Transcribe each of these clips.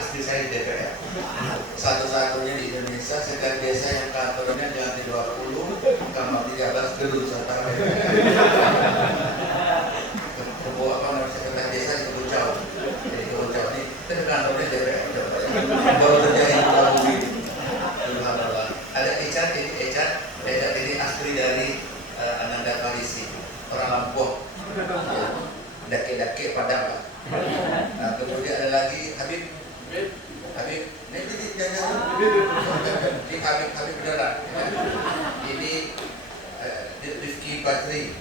asli saya di DPR. Satu-satunya di Indonesia sekretaris desa yang kantornya di lantai 20, kamar 13 gedung Nusantara DPR. Ketua apa namanya sekretaris desa di Kebun Jauh. Jadi Kebun Jauh ini kan kantornya DPR. Baru terjadi tahun ini. Ada Ecat ini asli dari Ananda Farisi, orang Lampung. Dake-dake Padang. Nah, kemudian ada lagi Habib, ini jangan ini Habib beneran. Ini Rifki Badri,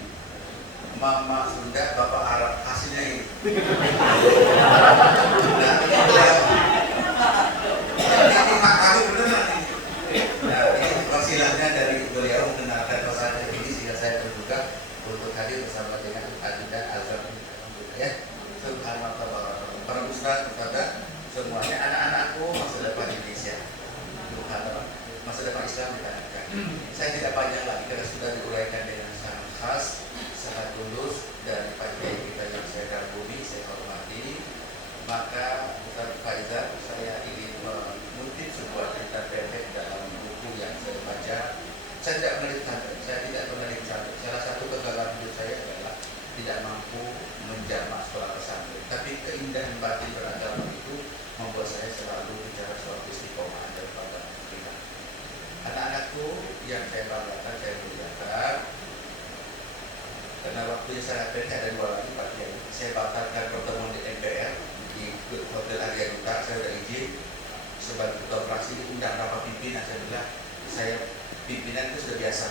Mama Sunda, Bapak Arab, hasilnya ini. Nah, ini Habib beneran ini. Nah, ini wasilahnya dari beliau mengenalkan pesan ini sehingga saya terbuka untuk hadir bersama dengan Adinda Azam ya. Subhanallah, para ustaz, ustazah semuanya, anak-anakku, masa depan Indonesia, Subhanallah, masa depan Islam ditanamkan. Saya tidak panjang lagi karena sudah diuraikan dengan sangat khas, sangat tulus dari Pak Kiai kita yang saya kagumi, saya hormati. Maka Ustaz Faizal, saya ingin mengutip sebuah cerita pendek dalam buku yang saya baca. Saya tidak menarik santai. Salah satu kegagalan hidup saya adalah tidak mampu menjamak sekolah pesantren. Tapi keindahan batin beragama itu membuat saya selalu bicara soal istiqomah daripada kita. Anak-anakku yang saya banggakan, saya muliakan, karena waktunya sangat pendek, ada 2 lagi Pak Kiai. Saya batalkan pertemuan di MPR di Hotel Arya Duta. Saya sudah izin sebagai ketua fraksi diundang rapat pimpinan. Saya bilang, saya pimpinan itu sudah biasa,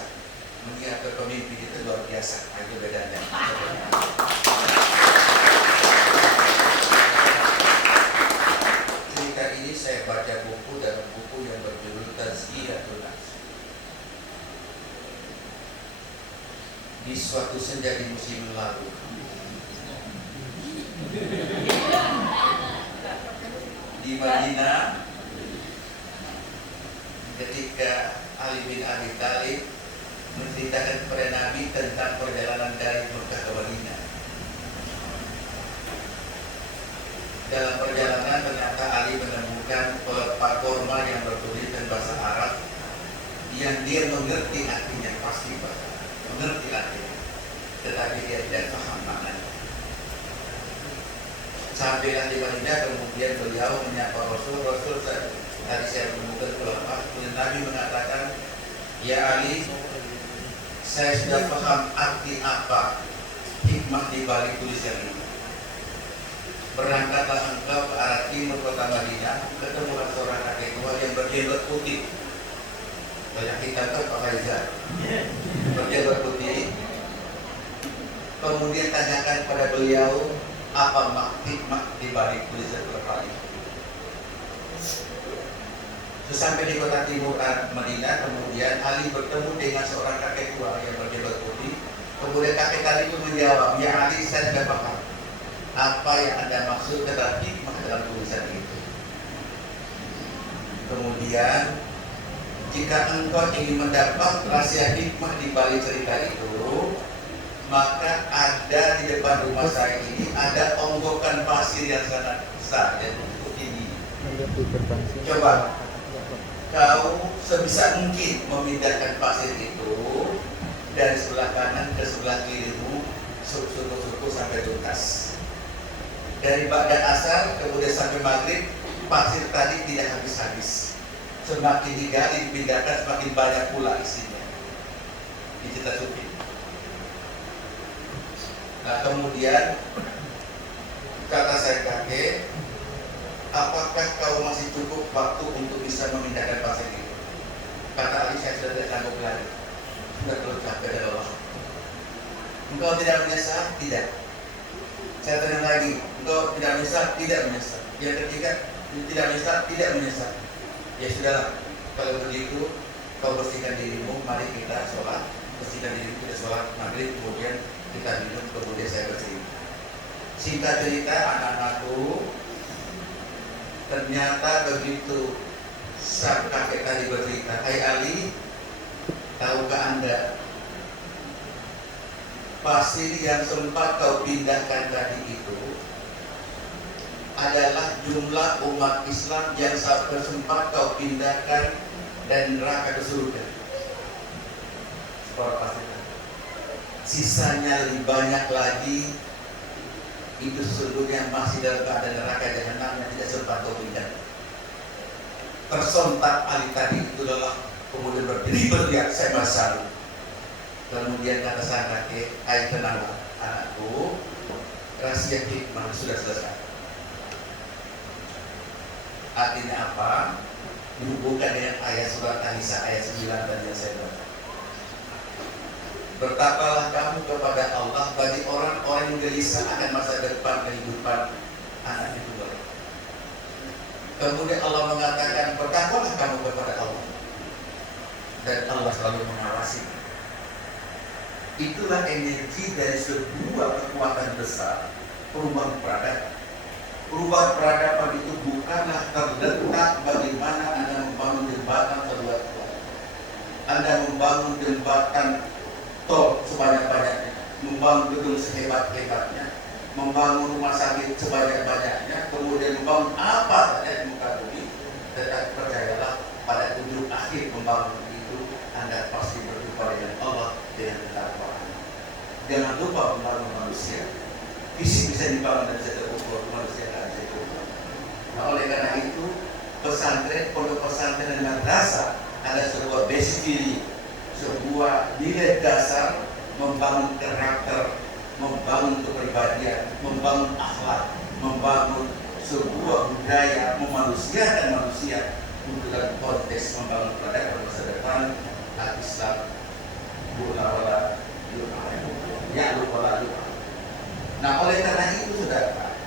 menyiapkan pemimpin itu luar biasa. Itu bedanya. Cerita ini saya baca buku dalam buku yang berjudul Tazkiyatun Nafs. Di suatu senja di musim lalu, di Madinah, ketika Ali bin Abi Thalib menceritakan kepada Nabi tentang perjalanan dari Mekah ke Madinah. Dalam perjalanan ternyata Ali menemukan pelepah kurma yang bertuliskan bahasa Arab yang dia mengerti artinya, pasti bahasa Arab, mengerti artinya, tetapi dia tidak paham maknanya. Sampailah di Madinah, kemudian beliau menyapa Rasul. Tadi saya menemukan pelepah, kemudian Nabi mengatakan, ya Ali, saya sudah paham arti apa hikmah di balik tulisan ini. Berangkatlah engkau ke arah timur kota Madinah, ketemulah seorang kakek tua yang berjenggot putih. Banyak hitam kan Pak Faizal, berjenggot putih. Kemudian tanyakan pada beliau apa hikmah di balik tulisan pelepah ini. Sesampai di kota timur Madinah, kemudian Ali bertemu dengan seorang kakek tua yang berjenggot putih. Kemudian kakek tadi itu menjawab, ya Ali, saya sudah paham apa yang Anda maksud tentang hikmah dalam tulisan itu. Kemudian, jika engkau ingin mendapat rahasia hikmah di balik cerita itu, maka ada di depan rumah saya ini ada onggokan pasir yang sangat besar dan cukup tinggi. Coba kau sebisa mungkin memindahkan pasir itu dari sebelah kanan ke sebelah kirimu, suku-suku sampai tuntas. Dari Ba'da Asar kemudian sampai Maghrib, pasir tadi tidak habis-habis. Semakin digali dipindahkan, semakin banyak pula isinya. Ini cerita sufi. Nah kemudian kata saya kakek, apakah kau masih cukup waktu untuk bisa memindahkan pasir itu? Kata Ali, saya sudah tidak sanggup lagi, sudah terlalu capek dari Allah. Engkau tidak menyesal? Tidak. Saya tanya lagi, engkau tidak menyesal? Tidak menyesal. Yang ketiga, tidak menyesal? Tidak menyesal. Ya sudahlah, kalau begitu kau bersihkan dirimu, mari kita sholat. Bersihkan dirimu, kita sholat maghrib, kemudian kita minum, kemudian saya bersih. Singkat cerita, anak-anakku, ternyata begitu sang kakek tadi bercerita, hai Ali, tahukah Anda pasir yang sempat kau pindahkan tadi itu adalah jumlah umat Islam yang sempat kau pindahkan dari neraka ke surga. Sekolah pastikan. Sisanya lebih banyak lagi itu sesungguhnya masih dalam keadaan neraka jahanam yang tidak sempat kau pindahkan. Tersontak Ali tadi itu adalah kemudian berdiri berteriak, saya masalah. Kemudian kata sang kakek, ayo tenanglah anakku, rahasia hikmah sudah selesai. Artinya apa? Dihubungkan dengan ayat surat An-Nisa ayat 9 tadi yang saya baca. Bertakwalah kamu kepada Allah bagi orang-orang yang gelisah akan masa depan kehidupan anak itu. Kemudian Allah mengatakan, bertakwalah kamu kepada Allah dan Allah selalu mengawasi. Itulah energi dari sebuah kekuatan besar perubahan peradaban. Perubahan peradaban itu bukanlah terletak bagaimana Anda membangun jembatan seluas-luasnya, Anda membangun jembatan tol sebanyak-banyaknya, membangun gedung sehebat-hebatnya, membangun rumah sakit sebanyak-banyaknya, kemudian membangun apa saja di muka bumi. Tetapi percayalah pada ujung akhir membangun itu Anda pasti berjumpa dengan Allah dengan ketakwaan. Jangan lupa membangun manusia. Fisik bisa dibangun dan bisa terukur, manusia tidak bisa diukur. Nah, oleh karena itu pesantren, pondok pesantren dan madrasah ada sebuah basic value, sebuah nilai dasar membangun karakter, membangun kepribadian, membangun akhlak, membangun sebuah budaya, memanusiakan manusia untuk dalam konteks membangun peradaban masa depan Islam. Wala ya lupa. Nah, oleh karena itu saudara,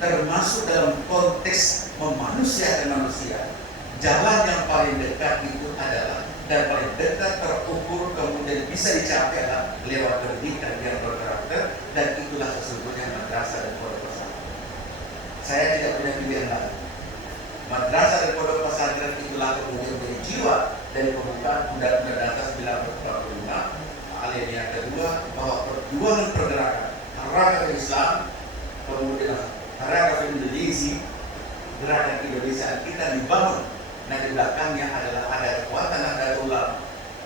termasuk dalam konteks memanusiakan manusia, jalan yang paling dekat itu adalah dan paling dekat terukur kemudian bisa dicapai adalah lewat pendidikan yang berkarakter, dan itulah sesungguhnya madrasah dan pondok pesantren. Saya tidak punya pilihan lain. Madrasah dan pondok pesantren itulah kemudian menjadi jiwa dari pembukaan Undang-Undang Dasar 1945. Alinea kedua bahwa perjuangan pergerakan Harakat Islam, kemudian Harakat Indonesia, gerakan Indonesia kita dibangun. Nah, di belakangnya adalah ada kekuatan Nahdlatul Ulama,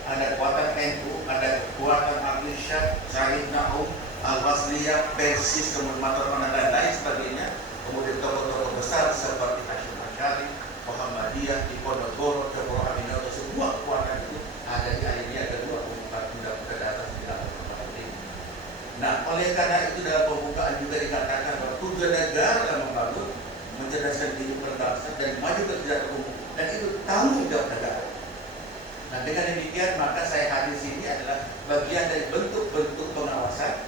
ada kekuatan NU, ada kekuatan Al-Irsyad, Syahid Nahum, Al-Wasliyah, Persis, kemudian Matur-Matur dan lain sebagainya. Kemudian tokoh-tokoh besar seperti Hasyim Asy'ari, Muhammadiyah, di Ponorogo, Teguh Aminoto, semua kekuatan itu ada di Alinea kedua pembukaan Undang-Undang Dasar 1945. Nah, oleh karena itu dalam pembukaan juga dikatakan bahwa tujuan negara dalam membangun, mencerdaskan diri berbangsa dan maju ke kesejahteraan umum, dan itu tanggung jawab negara. Nah, dengan demikian maka saya hadir sini adalah bagian dari bentuk-bentuk pengawasan,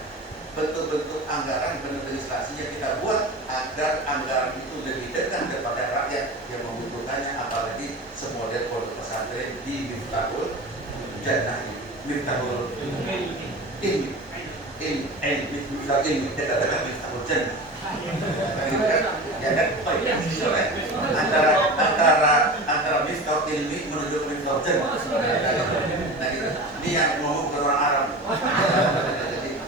bentuk-bentuk anggaran, bentuk legislasi yang kita buat agar anggaran itu lebih dekat kepada rakyat yang membutuhkannya, apalagi semodel pondok pesantren di Miftahul Jannah ini. Miftahul Ilmi. Miftahul Jannah. Ya kan? Antara Miftahul Ilmi menuju Miftahul Jannah. Nah, ini yang ngomong ke orang Arab.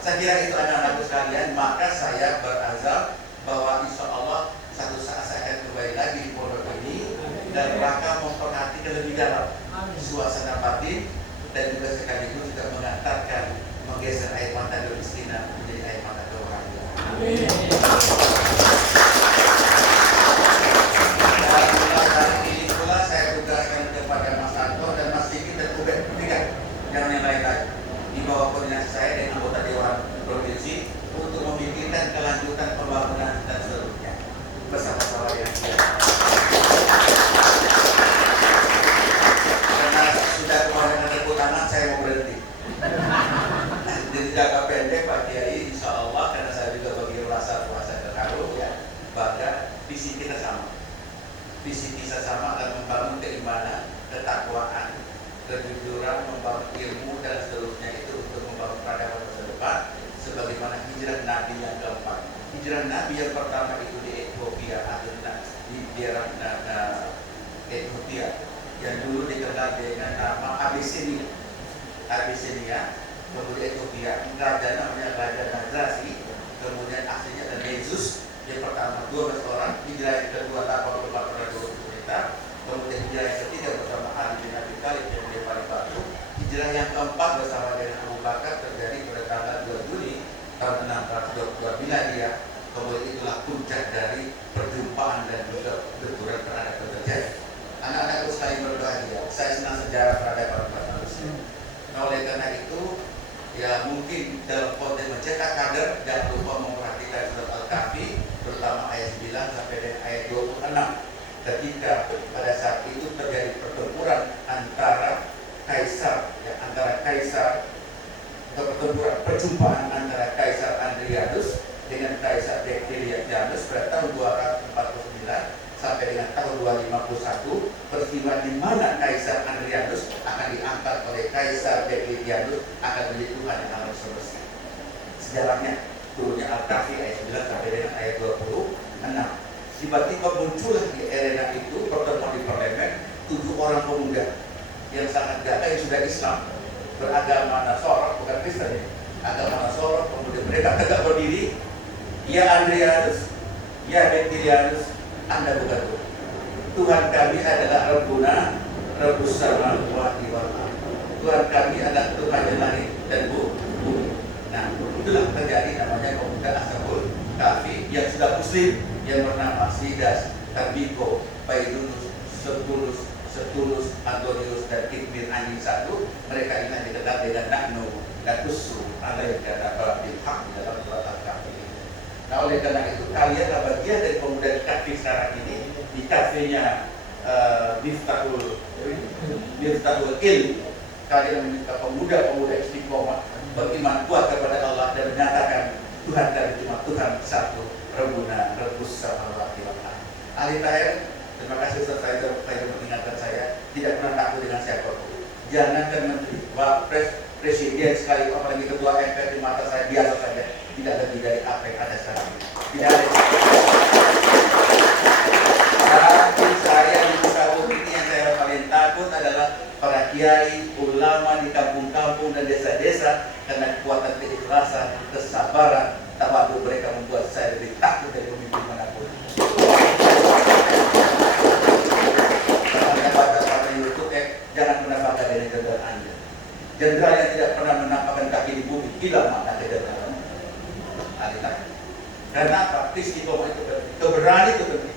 Saya kira itu anak-anakku sekalian, maka saya berazam bahwa insya Allah satu saat saya akan kembali lagi di pondok ini dan rangka memperhatikan lebih dalam suasana batin dan juga sekaligus juga mengantarkan menggeser air mata kemiskinan menjadi air mata kebahagiaan. Dan mulai hari ini pula saya tugaskan kepada Mas Anto dan Mas Diki dan Ubed Tiga, jangan yang lain lagi, di bawah koordinasi saya dan anggota Dewan Provinsi untuk memikirkan kelanjutan pembangunan dan seterusnya bersama-sama yang karena sudah kemudian tepuk tangan saya mau berhenti. Jadi jangka pendek Pak Kiai, insya Allah karena saya juga bagi rasa puasa terharu ya, bahwa visi kita sama. Visi kita sama dalam membangun keimanan, ketakwaan, kejujuran, membangun ilmu dan seterusnya itu untuk membangun peradaban masa depan sebagaimana hijrah Nabi yang keempat. Hijrah Nabi yang pertama itu di Ethiopia, di daerah Ethiopia yang dulu dikenal dengan nama Abyssinia, kemudian Ethiopia, raja namanya Raja Nadrasi, kemudian aslinya adalah Yesus, Yang pertama 12 orang, hijrah yang kedua 84 pada 20 hektar, kemudian hijrah yang ketiga bersama Ali bin Abi Thalib yang di Paling Batu, hijrah yang keempat bersama dengan Abu Bakar terjadi pada tanggal 2 Juli tahun 622 Miladiyah. Kemudian itulah puncak dari perjumpaan dan juga benturan terhadap terjadi. Anak-anakku sekalian berbahagia, saya senang sejarah terhadap para manusia. Nah, oleh karena itu, ya mungkin dalam konteks mencetak kader, jangan lupa memperhatikan surat Al-Kahfi, terutama ayat 9 sampai dengan ayat 26. Ketika pada saat itu terjadi pertempuran antara kaisar, atau perjumpaan antara Kaisar Hadrianus dengan Kaisar Diocletianus pada tahun 249 sampai dengan tahun 251, peristiwa di mana Kaisar Hadrianus akan diangkat oleh Kaisar Diocletianus akan menjadi Tuhan yang alam semesta. Sejarahnya turunnya Al-Kahfi ayat 9 sampai dengan ayat 26. Tiba-tiba muncullah di arena itu pertemuan di parlemen 7 orang pemuda yang sangat gagah yang sudah Islam, beragama Nasara, bukan Kristen ya, agama Nasara. Kemudian mereka tegak berdiri, ya Hadrianus, ya Diocletianus, Anda bukan Tuhan. Tuhan kami adalah Rabbuna, Rabbus samawati wal ardh. Tuhan kami adalah Tuhan yang langit dan bumi. Nah, itulah terjadi namanya pemuda Ashabul Kahfi yang sudah Muslim, yang bernama Sidas, Tarbiko, Paidunus, Setulus, Antonius, dan Kitmir anjing satu. Mereka ini dikenal dengan Nahnu dan Usu alaika bil haq di dalam surat Al-Kahfi. Nah, oleh karena itu kalianlah bagian dari pemuda Kahfi sekarang ini di kafenya Miftahul Ilm. Kalian meminta pemuda-pemuda istiqomah beriman kuat kepada Allah dan menyatakan Tuhan kami cuma Tuhan satu, Rabbuna Rabbus samawati wal ardh. Ahli Tahir, terima kasih Ustaz Faizal mengingatkan saya tidak pernah takut dengan siapapun. Jangankan menteri, wapres, presiden sekali, apalagi ketua MPR di mata saya biasa saja, tidak lebih dari apa yang ada sekarang ini. Tidak ada. Tapi saya di Sukabumi ini yang saya paling takut adalah para kiai, ulama di kampung-kampung dan desa-desa, karena kekuatan keikhlasan, kesabaran, tawadu mereka membuat saya lebih takut dari pemimpin manapun. Jangan pernah bangga dengan jenderal Anda. Jenderal yang tidak pernah menampakkan kaki di bumi, hilang mata kejenderal. Karena apa? Istiqomah itu penting, keberanian itu penting.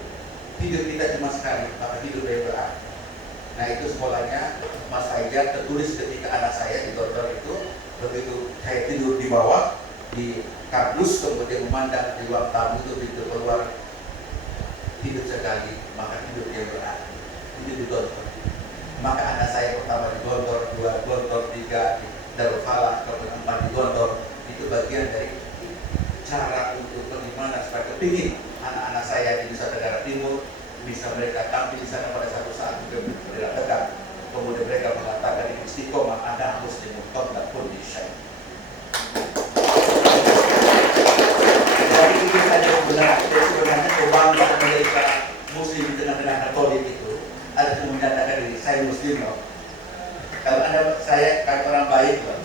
Hidup kita cuma sekali, maka hidup yang berarti. Nah, itu sekolahnya Mas Fajar tertulis ketika anak saya di Gontor itu, begitu saya tidur di bawah di kardus, kemudian memandang di ruang tamu itu pintu keluar, hidup sekali, maka hidup yang berarti. Hidup di Gontor. Maka anak saya pertama di Gontor, 2 Gontor, 3 di Darul Falah, kemudian 4 di Gontor. Itu bagian dari cara untuk bagaimana supaya kepingin anak-anak saya di Nusa Tenggara Timur bisa mereka tampil di sana pada satu saat juga mereka tegak. Kemudian mereka mengatakan di istiqomah ada muslim qabla kulli syai'. Jadi itu saja benar. Jadi sebenarnya kebanggaan mereka muslim di tengah-tengah Katolik itu ada yang menyatakan diri saya muslim loh. Kalau Anda saya kata orang baik loh,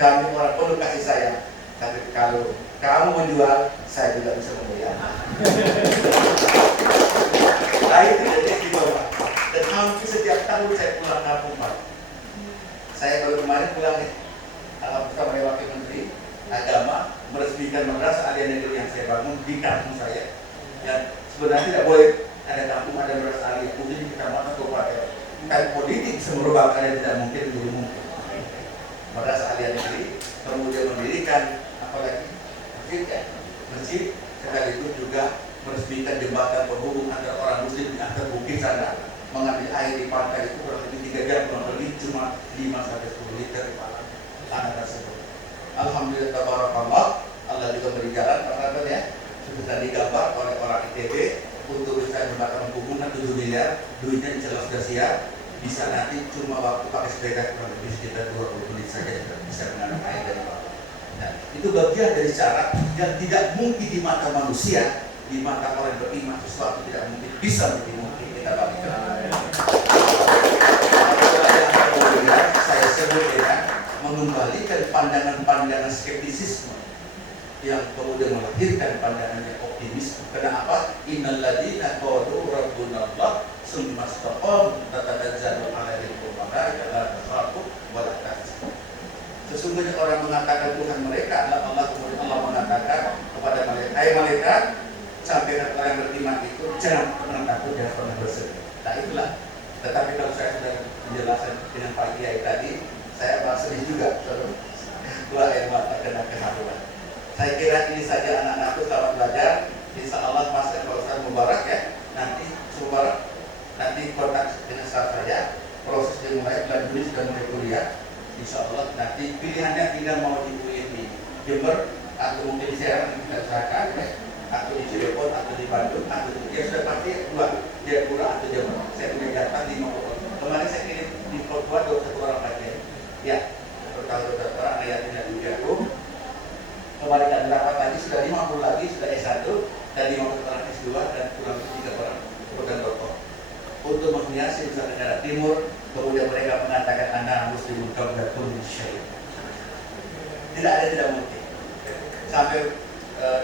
kami orang penuh kasih sayang. Tapi kalau kamu menjual, saya juga bisa membeli. Nah, itu jadi istimewa. Dan hampir setiap tahun saya pulang kampung Pak. Saya baru kemarin pulang nih, bersama Wakil Menteri Agama meresmikan madrasah Aliyah Negeri yang saya bangun di kampung saya. Dan sebenarnya tidak boleh ada kampung ada madrasah Aliyah, mungkin di kecamatan kabupaten. Kan politik bisa merubah yang tidak mungkin dulu mungkin. Madrasah Aliyah Negeri kemudian mendirikan apalagi masjid sekaligus juga meresmikan jembatan penghubung antara orang muslim di antar bukit sana. Mengambil air di pantai itu kurang lebih 3 jam, kurang lebih cuma 5-10 liter anak tersebut. Alhamdulillah tabarakallah, Allah juga beri jalan para ya. Sudah digambar oleh orang ITB untuk bisa jembatan penghubungan 7 miliar, duitnya insya Allah sudah siap. Bisa nanti cuma waktu pakai sepeda kurang lebih sekitar 20 menit saja sudah bisa menanam air dari bawah. Nah, itu bagian dari cara yang tidak mungkin di mata manusia, di mata orang beriman sesuatu tidak mungkin bisa menjadi mungkin. Kita bagikan. Saya sebut dengan mengembalikan pandangan-pandangan skeptisisme yang kemudian melahirkan pandangannya optimis. Kenapa? Innal ladzina qalu rabbunallah tsumma istaqamu tatanazzalu 'alaihimul malaikatu alla takhafu wa la tahzanu. Sesungguhnya orang mengatakan Tuhan mereka adalah Allah, kemudian Allah mengatakan kepada mereka, hai malaikat, sampaikan kepada yang beriman itu jangan pernah takut, jangan pernah bersedih. Nah itulah. Tetapi kalau saya sudah menjelaskan dengan Pak Kiai tadi, saya merasa sedih juga. Dua air mata kena keharuan. Saya kira ini saja anak-anakku selamat belajar. Insya Allah Mas Ustaz Mubarak ya. Nanti Mubarak nanti kontak dengan saya. Proses dimulai bulan Juni sudah mulai kuliah. Insya Allah nanti pilihannya tinggal mau di UIN di Jember atau mungkin di Serang kita usahakan ya. Atau di Cirebon atau di Bandung atau ya sudah pasti dua Jayapura atau Jember. Saya punya data 5 orang. Kemarin saya kirim di Papua 21 orang saja. Ya, bertahun orang ayatnya di Jakarta. Kemarin kami rapat tadi sudah 50 lagi sudah S1 dan 50 orang S2 dan kurang lebih 3 orang program doktor. Untuk menghiasi Nusa Tenggara Timur, kemudian mereka mengatakan anak muslimun qablatul syai'. Tidak ada tidak mungkin. Sampai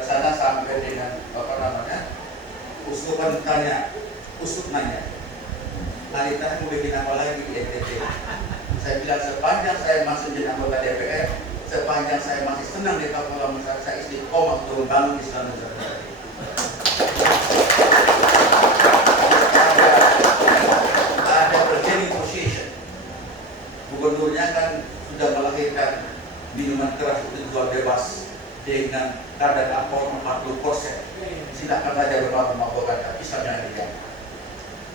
sana sampai dengan apa namanya? Uskupan tanya, uskup nanya. Alita mau bikin apa lagi di NTT? Saya bilang sepanjang saya masih jadi anggota DPR, sepanjang saya masih senang di Papua, saya istiqomah untuk membangun Islam Nusa Tenggara. Ada bargaining position. Gubernurnya kan sudah melahirkan minuman keras itu jual bebas dengan kadar alkohol 40%. Silakan saja bermabuk-mabukan, tapi Islam jangan dijaga.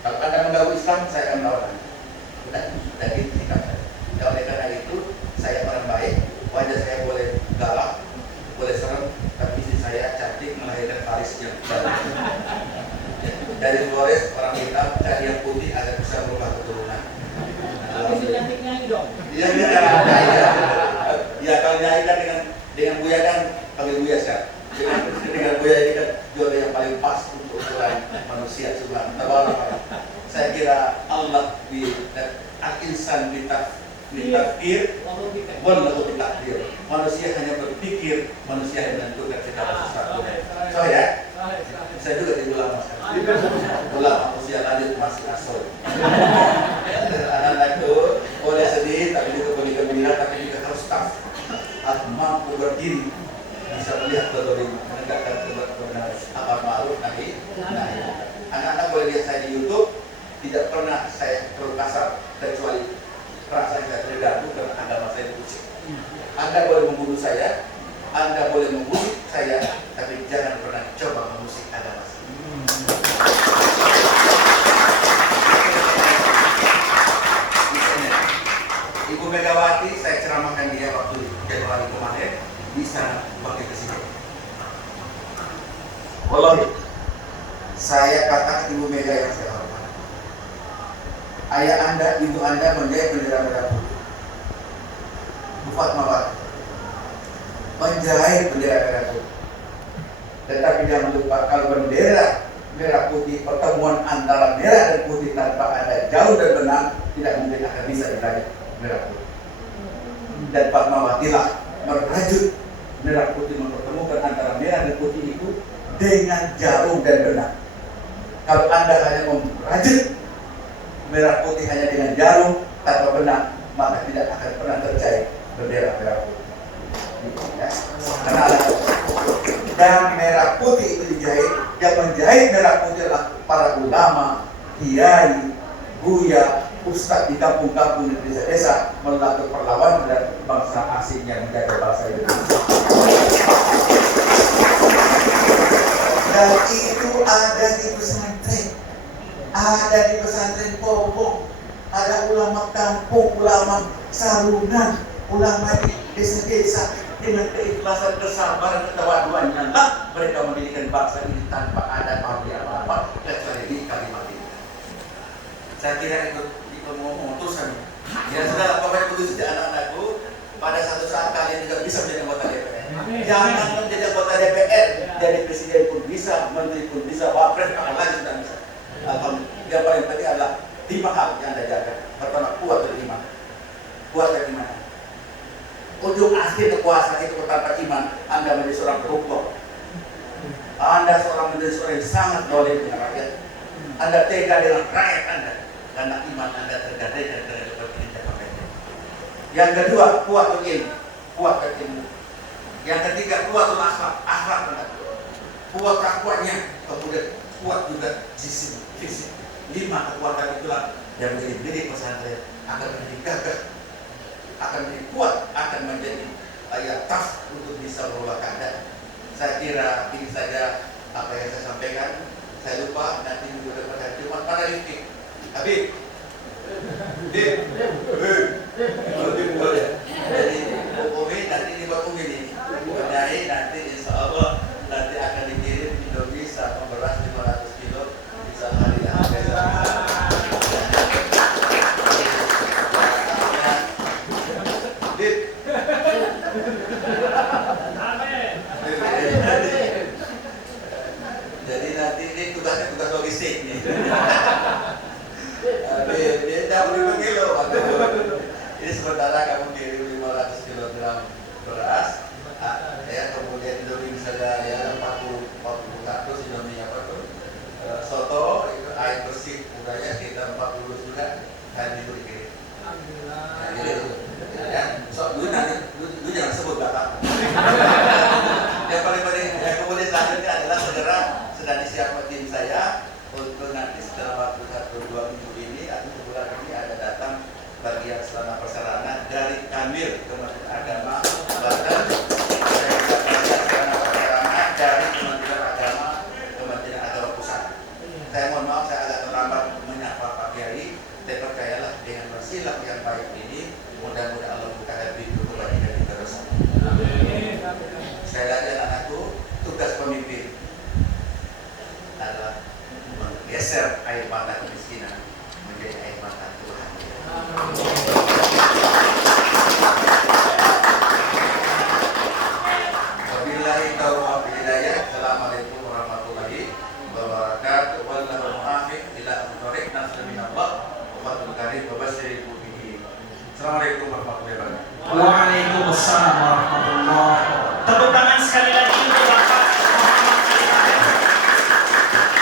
Kalau Anda mengganggu Islam, saya akan melawan. Sudah gitu sikap saya. Dan oleh karena itu, saya orang baik. Wajah saya boleh galak, boleh serem, tapi istri saya cantik melahirkan Faris yang baik. Dari Flores orang hitam cari yang putih agar bisa merubah keturunan. Bisa cantik nyanyi dong. Iya, ya kalau nyanyi kan dengan Buya kan panggil Buya sekarang. Dengan Buya ini kan jodoh yang paling pas untuk ukuran manusia subhanallah. Saya kira Allah al-insan bitafkir wallahu bitakdir. Manusia hanya berpikir, manusia yang menentukan segala sesuatu. So ya, saya juga di ulama sekarang. Ulama usia lanjut masih asal. Anak-anak itu boleh sedih, tapi juga boleh gembira, tapi juga harus tough. Mampu berdiri, bisa melihat berbagai menegakkan kebenaran apa ma'ruf nahi. Anak-anak boleh lihat saya di YouTube, tidak pernah saya terlalu kasar kecuali perasaan saya terganggu karena agama saya diusik. Anda boleh membunuh saya, Anda boleh mengusik saya, tapi jangan pernah coba mengusik agama saya. Ibu Megawati, saya ceramahkan dia waktu Januari kemarin di sana wakil presiden. Wallahi, saya katakan Ibu Mega yang saya hormati. Ayah Anda, ibu Anda menjahit bendera merah putih. Bu Fatmawati menjahit bendera merah putih. Tetapi jangan lupa kalau bendera merah putih, pertemuan antara merah dan putih tanpa ada jauh dan benang tidak mungkin akan bisa dirajut merah putih. Dan Fatmawati lah merajut merah putih, mempertemukan antara merah dan putih itu dengan jarum dan benang. Kalau Anda hanya merajut merah putih hanya dengan jarum tanpa benang, maka tidak akan pernah tercair bendera merah putih. Ya. Karena dan merah putih itu dijahit, yang menjahit merah putih adalah para ulama, kiai, buya, ustadz di kampung-kampung di desa-desa melakukan perlawanan terhadap bangsa asing yang menjaga bangsa Indonesia. Dan itu ada di pesantren, ada di pesantren Pobong, ada ulama kampung, ulama sarungan, ulama di desa-desa dengan keikhlasan, kesabaran, ketawaduannya lah mereka mendirikan bangsa ini tanpa ada pabrik apa-apa kecuali di kalimat ini. Saya kira ikut memutuskan. Ya sudah, pokoknya begitu saja anak-anakku. Pada satu saat kalian juga bisa menjadi anggota DPR. Jangan menjadi anggota DPR, jadi presiden pun bisa, menteri pun bisa, wapres akan lagi sudah bisa. Alhamdulillah. Yang paling penting adalah 5 hal yang Anda jaga. Pertama, kuat dari iman. Kuat dari iman. Ujung akhir kekuasaan itu tanpa iman, Anda Anda menjadi seorang koruptor. Anda menjadi seorang yang sangat dolim dengan rakyat. Anda tega dengan rakyat Anda karena iman Anda tergadaikan dengan kepentingan jangka. Yang kedua, kuat ilmu, kuat ilmu. Yang ketiga, kuat akhlak Anda. Kuat takwanya, kemudian kuat juga jisim, fisik. 5 kekuatan itulah yang menjadi milik pesantren, akan menjadi gagah, akan menjadi kuat, akan menjadi tough untuk bisa merubah keadaan. Saya kira ini saja apa yang saya sampaikan. Saya lupa nanti minggu depan hari Jumat pada Rifki. Habib. Jadi Umi nanti dibuat Umi ini. Benahi nanti insya Allah nanti akan dikirim Indomie sama beras 500 kilo bisa hari yang Jadi nanti ini tugas logistik nih. Dia tidak boleh kilo. Ini sementara kamu kirim 500 kg beras, ya kemudian Indomie misalnya ya 40 kardus Indomie apa tuh, soto itu air bersih mudahnya kita 40 sudah dan itu dikirim. Nah, gitu. Ya, dulu jangan sebut bapak. Yang paling penting yang kemudian selanjutnya adalah segera sedang disiapkan tim saya untuk nanti setelah waktu 1-2 minggu ini atau sebulan ini ada datang bagian sarana prasarana dari Kamil Kementerian Agama Banten, dari bagian sarana prasarana dari Kementerian Agama Pusat. Saya mohon maaf saya agak terlambat menyapa Pak Kiai, tapi percayalah dengan bersilah yang baik ini mudah-mudahan Allah buka hati untuk kebajikan kita bersama. Saya lagi anakku, tugas pemimpin adalah menggeser air mata kemiskinan menjadi air mata Tuhan. Wabillahi taufiq wal hidayah. Assalamualaikum warahmatullahi wabarakatuh. Wallahu muwaffiq ila thoriq nasr min Allah wa fadlul karim wa basyiril mu'minin. Assalamualaikum warahmatullahi wabarakatuh. Waalaikumsalam